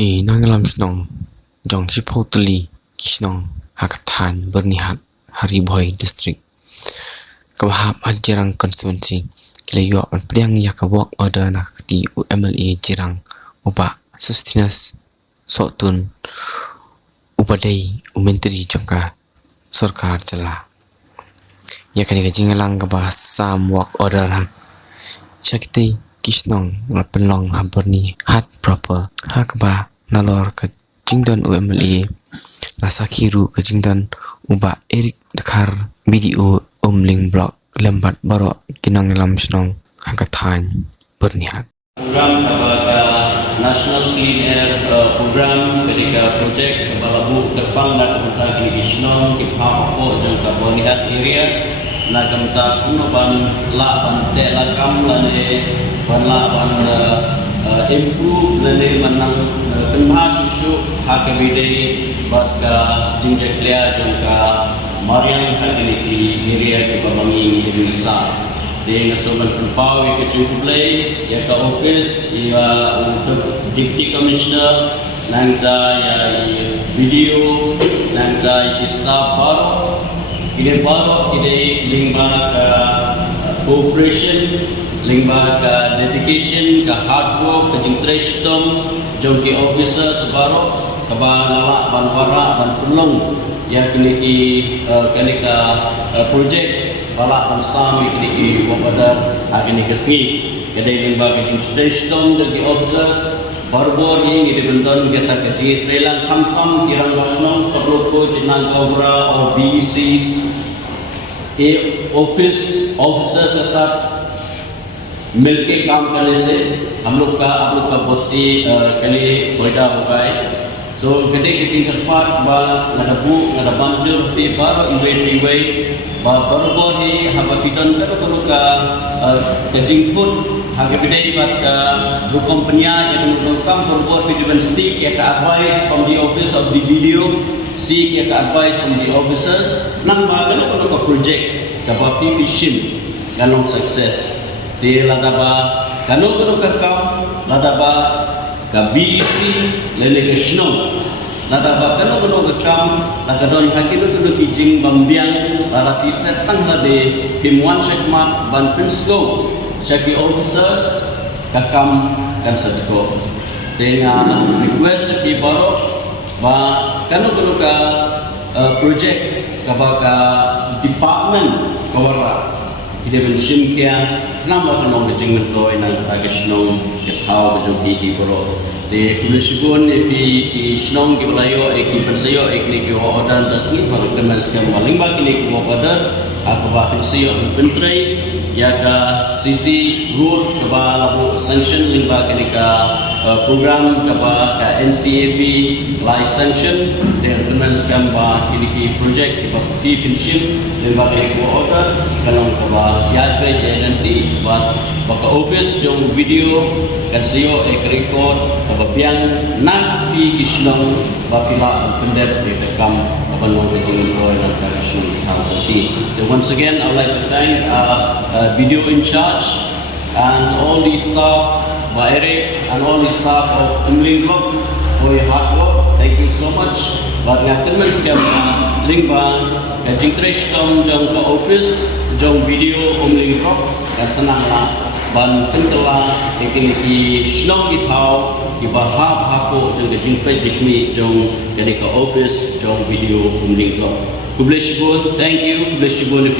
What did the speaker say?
Ki nanglam snong jong Chipotli kisnong hakatan bernihat Hariboy district kabahap ajirang konstituensi kilayo an priang ya kabok order nak ti UMLA jirang uba sustinas sotun upadai umentri jongka sarkar jala ya kani kajingalang kabah sam work order ha shakti kisnong lapelong haberni hat proper hakba nalor ke jingdan UMLA lasakiru ke jingdan uba erik dekar video umling blok lembat barok kinang lam snong hakatan bernihat program kepada National Clean Air program ketika projek balabu terpang dan untuk kini kisnong kipah apa jangka bernihat area na kamta kuno ban la ban te la kam la ne ban la ban improve la ne manang penha susu ha ke bide bat ka jingje clear jangka mariang ka kini area ke babangi Indonesia de ngasoban pau ke cukuplay ya ka office ya untuk deputy commissioner nangja ya video nangja staff baru ini baru ini lingba ke cooperation, lingba ke dedication, ke hard work, ke jingtrestom, jongki officer sebaru, ke banala, banwara, banpulung, yang kini ke projek balak bersama kini wapada kini kesini, kedai lingba ke jingtrestom, jongki officers. Baru ini dibentuk kita kerja trailer kampung kirang basnong sebelum ko jenang kobra or VCs office officers के साथ मिलके काम करने से हम लोग का बस्ती के लिए फायदा होगा तो कटे के दिन करपार बा नदाबू नदाबांजर पे बार इवे बरोबर ही हम पिटन करो का cutting foot Harga bidai bat dua company yang menukam berbor even seek ya advice from the office of the video, seek ya advice from the officers. Nang bagan kalau ke project, dapat vision, ganong success. Di ladaba ganong ke kam, ladaba ke BC, lele ke snow. Ladaba ganong ke kam, ladadon hakilu kudu kijing bambiang, ladati setang lade himuan sekmat ban pinsko. Syaki officers kakam dan sedekah dengan request di baru bah kanu ka project kabaka department kawara ide ben shimkia namba kanu bejing mento ina tagisno kethau bejogi di baru de kulishibun epi snong ki balayo ki pensayo ekni ki order dasni baru kemen skam paling ba kini ki order aku ba pensayo pentrai ya ka sisi road ke labu sanction lingba kenika program ke NCAP license dan kemen skam ba kini project ke ti pension lingba kenika order kalau ke ya pe nanti ba baka office jong video kan sio record ke biang na pi kisnong ba pila pendep de kam abanong kejing ko dan karisyon hauti. Once again I would like to thank video in charge and all the staff by Eric and all the staff of Umling Group for your hard work. Thank you so much. But ngaken men skam lingba kajing trestom jong ka office jong video Umling Group dan senanglah ban tengkela tekniki snong itau ibahap hako jong kajing project ni jong ka office jong video Umling Group. Thank you. Bless you, baru